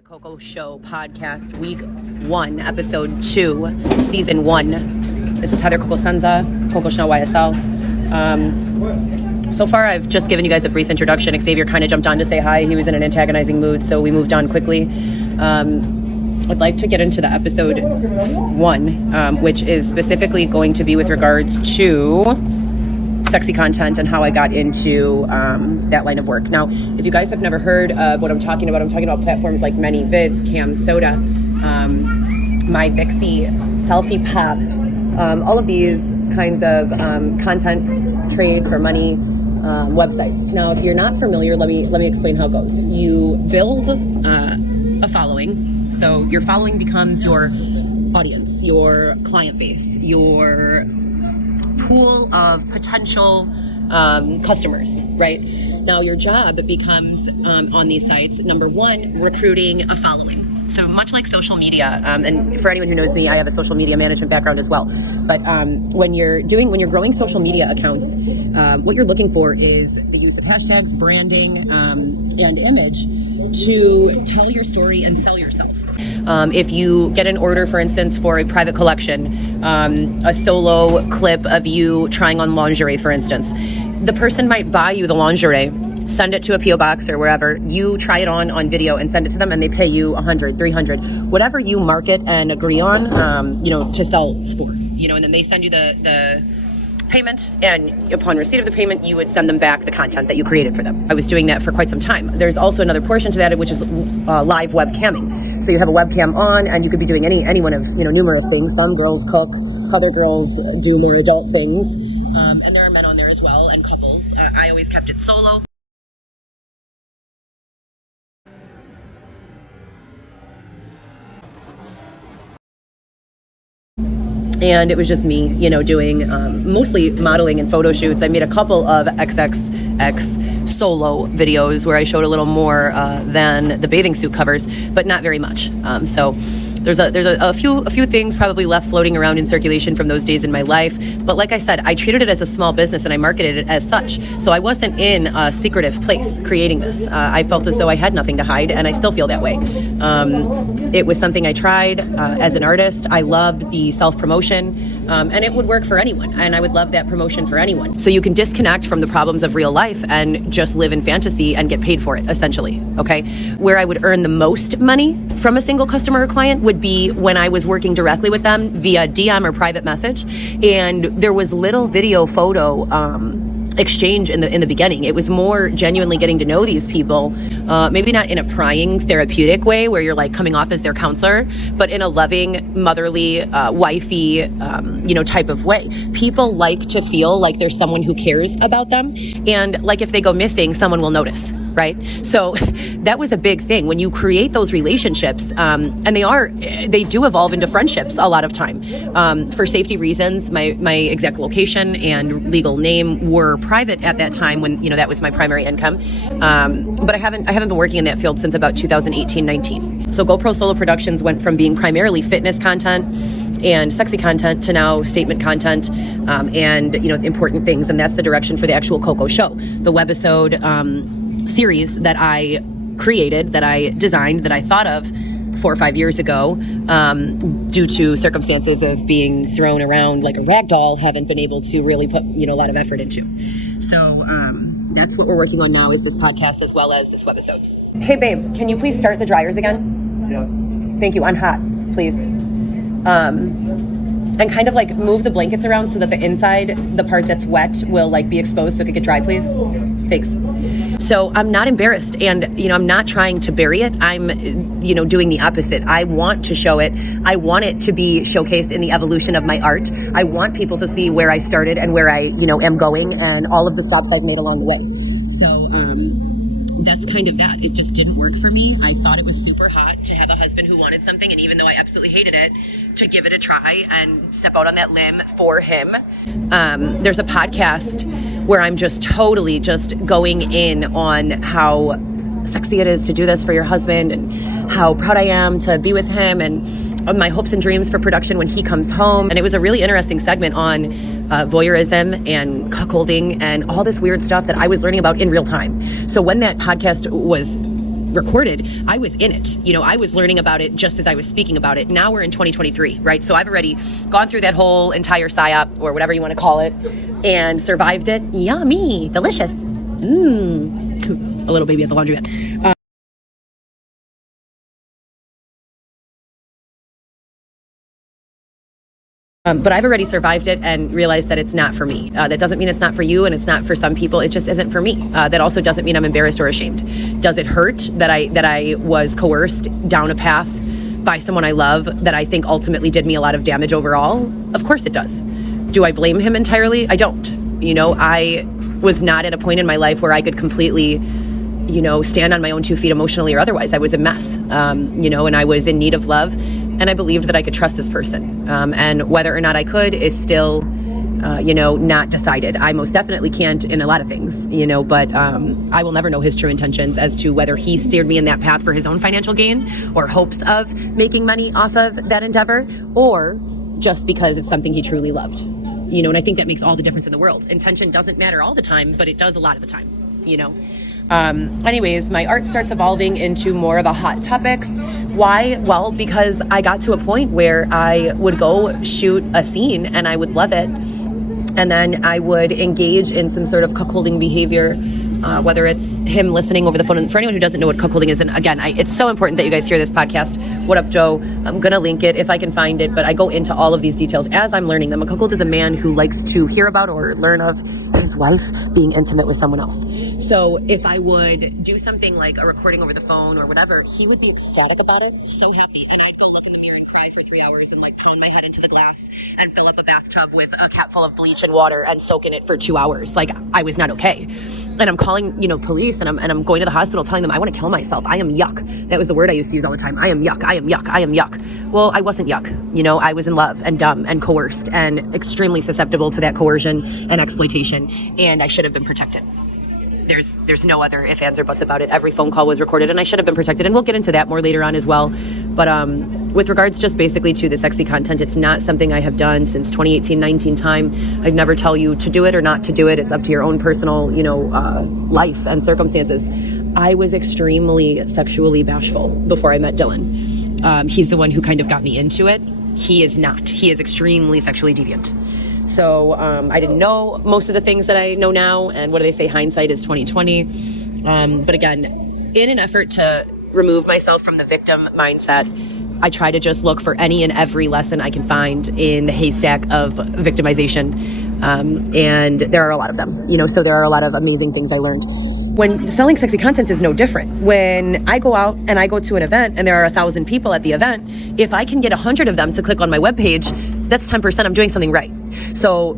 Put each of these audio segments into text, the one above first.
The Coco Show podcast, week 1, episode 2, season 1. This is Heather Coco Senza, Coco Show YSL. So far, I've just given you guys a brief introduction. Xavier kind of jumped on to say hi. He was in an antagonizing mood, so we moved on quickly. I'd like to get into the episode 1, which is specifically going to be with regards to sexy content and how I got into that line of work. Now, if you guys have never heard of what I'm talking about platforms like ManyVids, Cam Soda, My Vixie, Selfie Pop, all of these kinds of content trade for money websites. Now, if you're not familiar, let me explain how it goes. You build a following. So your following becomes your audience, your client base, your pool of potential customers, right? Now your job becomes on these sites, number 1, recruiting a following. So much like social media, and for anyone who knows me, I have a social media management background as well. But when you're growing social media accounts, what you're looking for is the use of hashtags, branding, and image to tell your story and sell yourself. If you get an order, for instance, for a private collection, a solo clip of you trying on lingerie, for instance, the person might buy you the lingerie, send it to a P.O. box or wherever, you try it on video and send it to them, and they pay you $100, $300, whatever you market and agree on, to sell for, and then they send you the payment, and upon receipt of the payment, you would send them back the content that you created for them. I was doing that for quite some time. There's also another portion to that, which is live webcamming. So you have a webcam on, and you could be doing any one of numerous things. Some girls cook, other girls do more adult things, and there are men on there as well, and couples. I always kept it solo. And it was just me, doing mostly modeling and photo shoots. I made a couple of XXX solo videos where I showed a little more than the bathing suit covers, but not very much. So there's a few things probably left floating around in circulation from those days in my life. But like I said, I treated it as a small business and I marketed it as such. So I wasn't in a secretive place creating this. I felt as though I had nothing to hide, and I still feel that way. It was something I tried as an artist. I loved the self-promotion, and it would work for anyone. And I would love that promotion for anyone. So you can disconnect from the problems of real life and just live in fantasy and get paid for it, essentially. Okay? Where I would earn the most money from a single customer or client would be when I was working directly with them via DM or private message, and there was little video photo exchange in the beginning. It was more genuinely getting to know these people, maybe not in a prying therapeutic way where you're like coming off as their counselor, but in a loving, motherly, wifey, type of way. People like to feel like there's someone who cares about them, and like if they go missing, someone will notice. Right? So that was a big thing. When you create those relationships, and they do evolve into friendships a lot of time. For safety reasons, my exact location and legal name were private at that time when, that was my primary income. But I haven't been working in that field since about 2018-19. So GoPro Solo Productions went from being primarily fitness content and sexy content to now statement content, and, important things. And that's the direction for the actual Coco Show. The webisode, series that I created, that I designed, that I thought of 4 or 5 years ago, due to circumstances of being thrown around like a rag doll, haven't been able to really put, a lot of effort into. So that's what we're working on now, is this podcast as well as this webisode. Hey babe, can you please start the dryers again? Yeah. Thank you. On hot, please. And kind of like move the blankets around so that the inside, the part that's wet, will like be exposed so it could get dry, please. Thanks. So I'm not embarrassed, and I'm not trying to bury it. I'm doing the opposite. I want to show it. I want it to be showcased in the evolution of my art. I want people to see where I started and where I am going, and all of the stops I've made along the way. So that's kind of that. It just didn't work for me. I thought it was super hot to have a husband who wanted something, and even though I absolutely hated it, to give it a try and step out on that limb for him. There's a podcast where I'm just totally just going in on how sexy it is to do this for your husband, and how proud I am to be with him, and my hopes and dreams for production when he comes home. And it was a really interesting segment on voyeurism and cuckolding and all this weird stuff that I was learning about in real time. So when that podcast was recorded, I was in it. I was learning about it just as I was speaking about it. Now we're in 2023, right? So I've already gone through that whole entire psyop, or whatever you want to call it, and survived it. Yummy, delicious. A little baby at the laundromat. But I've already survived it and realized that it's not for me. That doesn't mean it's not for you, and it's not for some people. It just isn't for me. That also doesn't mean I'm embarrassed or ashamed. Does it hurt that I was coerced down a path by someone I love that I think ultimately did me a lot of damage overall? Of course it does. Do I blame him entirely? I don't. I was not at a point in my life where I could completely, stand on my own 2 feet emotionally or otherwise. I was a mess, and I was in need of love. And I believed that I could trust this person. And whether or not I could is still, not decided. I most definitely can't in a lot of things, but I will never know his true intentions as to whether he steered me in that path for his own financial gain or hopes of making money off of that endeavor, or just because it's something he truly loved. And I think that makes all the difference in the world. Intention doesn't matter all the time, but it does a lot of the time, Anyways, my art starts evolving into more of a hot topics. Why? Well, because I got to a point where I would go shoot a scene and I would love it. And then I would engage in some sort of cuckolding behavior, whether it's him listening over the phone. And for anyone who doesn't know what cuckolding is, and again, it's so important that you guys hear this podcast. What up, Joe? I'm going to link it if I can find it, but I go into all of these details as I'm learning them. A cuckold is a man who likes to hear about or learn of his wife being intimate with someone else. So if I would do something like a recording over the phone or whatever, he would be ecstatic about it, so happy. And I'd go look in the mirror and cry for 3 hours and pound my head into the glass and fill up a bathtub with a cap full of bleach and water and soak in it for 2 hours. I was not okay. And I'm calling, police, and I'm going to the hospital telling them I want to kill myself. I am yuck. That was the word I used to use all the time. I am yuck. I am yuck. I am yuck. Well, I wasn't yuck. I was in love and dumb and coerced and extremely susceptible to that coercion and exploitation. And I should have been protected. There's no other ifs, ands, or buts about it. Every phone call was recorded and I should have been protected. And we'll get into that more later on as well. But with regards just basically to the sexy content, it's not something I have done since 2018-19 time. I'd never tell you to do it or not to do it. It's up to your own personal, life and circumstances. I was extremely sexually bashful before I met Dylan. He's the one who kind of got me into it. He is not. He is extremely sexually deviant. So I didn't know most of the things that I know now. And what do they say? Hindsight is 20/20. But again, in an effort to remove myself from the victim mindset, I try to just look for any and every lesson I can find in the haystack of victimization. And there are a lot of them, so there are a lot of amazing things I learned. When selling sexy content is no different. When I go out and I go to an event and there are 1,000 people at the event, if I can get 100 of them to click on my webpage, that's 10%. I'm doing something right. So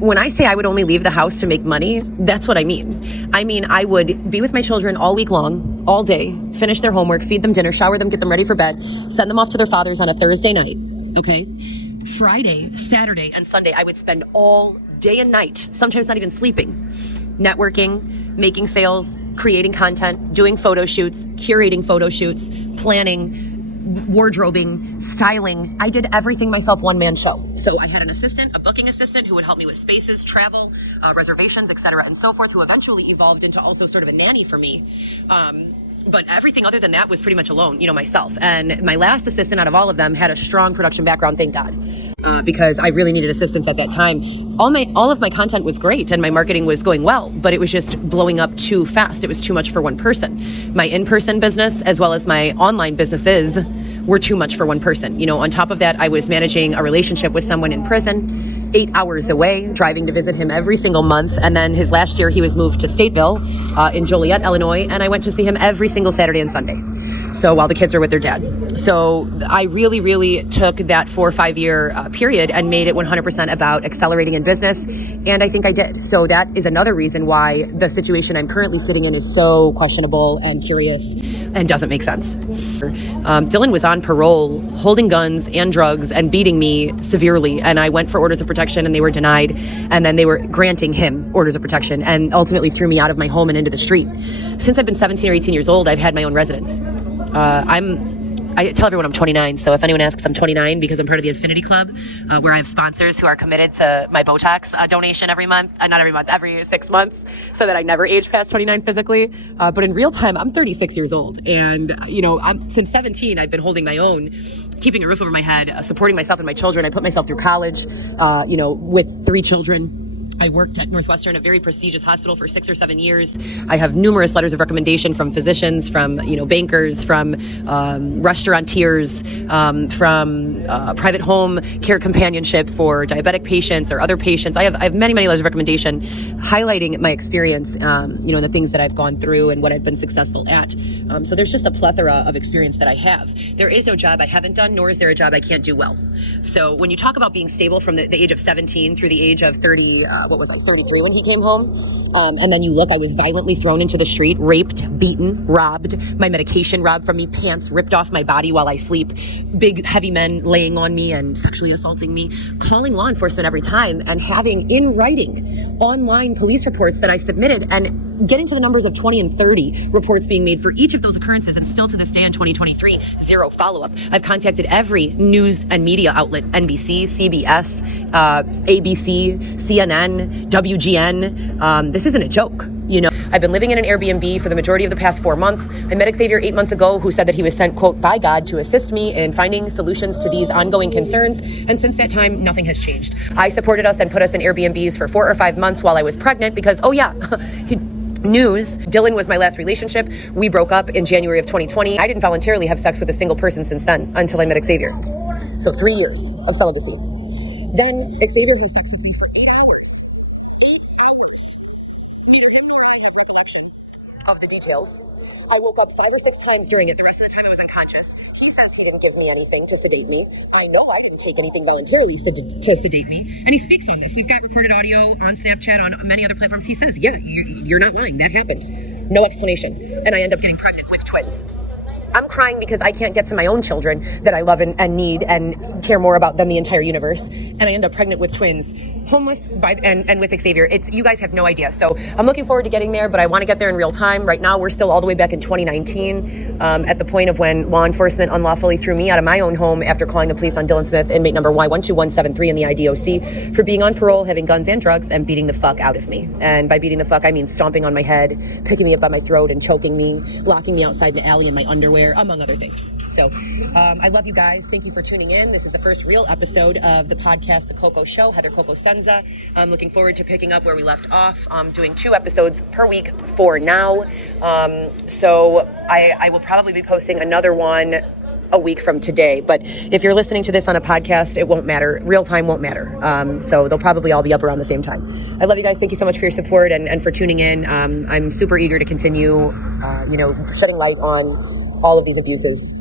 when I say I would only leave the house to make money, that's what I mean. I would be with my children all week long, all day, finish their homework, feed them dinner, shower them, get them ready for bed, send them off to their fathers on a Thursday night, okay? Friday, Saturday, and Sunday, I would spend all day and night, sometimes not even sleeping, networking, making sales, creating content, doing photo shoots, curating photo shoots, planning, wardrobing, styling. I did everything myself, one-man show. So I had an assistant, a booking assistant who would help me with spaces, travel, reservations, etc., and so forth, who eventually evolved into also sort of a nanny for me. But everything other than that was pretty much alone, myself. And my last assistant out of all of them had a strong production background, thank God. Because I really needed assistance at that time. All of my content was great and my marketing was going well, but it was just blowing up too fast. It was too much for one person. My in-person business as well as my online businesses were too much for one person. On top of that, I was managing a relationship with someone in prison, 8 hours away, driving to visit him every single month. And then his last year, he was moved to Stateville in Joliet, Illinois, and I went to see him every single Saturday and Sunday. So while the kids are with their dad. So I really, really took that 4 or 5 year period and made it 100% about accelerating in business. And I think I did. So that is another reason why the situation I'm currently sitting in is so questionable and curious and doesn't make sense. Dylan was on parole, holding guns and drugs and beating me severely. And I went for orders of protection and they were denied. And then they were granting him orders of protection and ultimately threw me out of my home and into the street. Since I've been 17 or 18 years old, I've had my own residence. I tell everyone I'm 29. So if anyone asks, I'm 29 because I'm part of the Infinity Club, where I have sponsors who are committed to my Botox donation every month, not every month, every 6 months, so that I never age past 29 physically. But in real time, I'm 36 years old. And, since 17, I've been holding my own, keeping a roof over my head, supporting myself and my children. I put myself through college, with 3 children. I worked at Northwestern, a very prestigious hospital, for 6 or 7 years. I have numerous letters of recommendation from physicians, from bankers, from restaurateurs, from private home care companionship for diabetic patients or other patients. I have many letters of recommendation highlighting my experience, and the things that I've gone through and what I've been successful at. So there's just a plethora of experience that I have. There is no job I haven't done, nor is there a job I can't do well. So when you talk about being stable from the age of 17 through the age of 30, 33 when he came home. And then you look, I was violently thrown into the street, raped, beaten, robbed, my medication robbed from me, pants ripped off my body while I sleep, big heavy men laying on me and sexually assaulting me, calling law enforcement every time and having in writing online police reports that I submitted, and getting to the numbers of 20 and 30 reports being made for each of those occurrences, and still to this day in 2023, 0 follow-up. I've contacted every news and media outlet, NBC, CBS, ABC, CNN, WGN. This isn't a joke. I've been living in an Airbnb for the majority of the past 4 months. I met Xavier 8 months ago, who said that he was sent, quote, by God to assist me in finding solutions to these ongoing concerns. And since that time, nothing has changed. I supported us and put us in Airbnbs for 4 or 5 months while I was pregnant because, news, Dylan was my last relationship. We broke up in January of 2020. I didn't voluntarily have sex with a single person since then until I met Xavier. So 3 years of celibacy. Then Xavier has sex with me for 8 hours. 8 hours. Neither him nor I have recollection of the details. I woke up 5 or 6 times during it. The rest of the time I was unconscious. He says he didn't give me anything to sedate me. I know I didn't take anything voluntarily to sedate me. And he speaks on this. We've got recorded audio on Snapchat, on many other platforms. He says, yeah, you're not lying. That happened. No explanation. And I end up getting pregnant with twins. I'm crying because I can't get to my own children that I love and need and care more about than the entire universe. And I end up pregnant with twins, homeless, and with Xavier. You guys have no idea. So I'm looking forward to getting there, but I want to get there in real time. Right now, we're still all the way back in 2019, at the point of when law enforcement unlawfully threw me out of my own home after calling the police on Dylan Smith, inmate number Y12173 in the IDOC, for being on parole, having guns and drugs, and beating the fuck out of me. And by beating the fuck, I mean stomping on my head, picking me up by my throat and choking me, locking me outside the alley in my underwear, among other things. So I love you guys. Thank you for tuning in. This is the first real episode of the podcast, The Coco Show, Heather Coco Senza. I'm looking forward to picking up where we left off. I'm doing 2 episodes per week for now. So I will probably be posting another one a week from today. But if you're listening to this on a podcast, it won't matter. Real time won't matter. So they'll probably all be up around the same time. I love you guys. Thank you so much for your support and for tuning in. I'm super eager to continue, shedding light on all of these abuses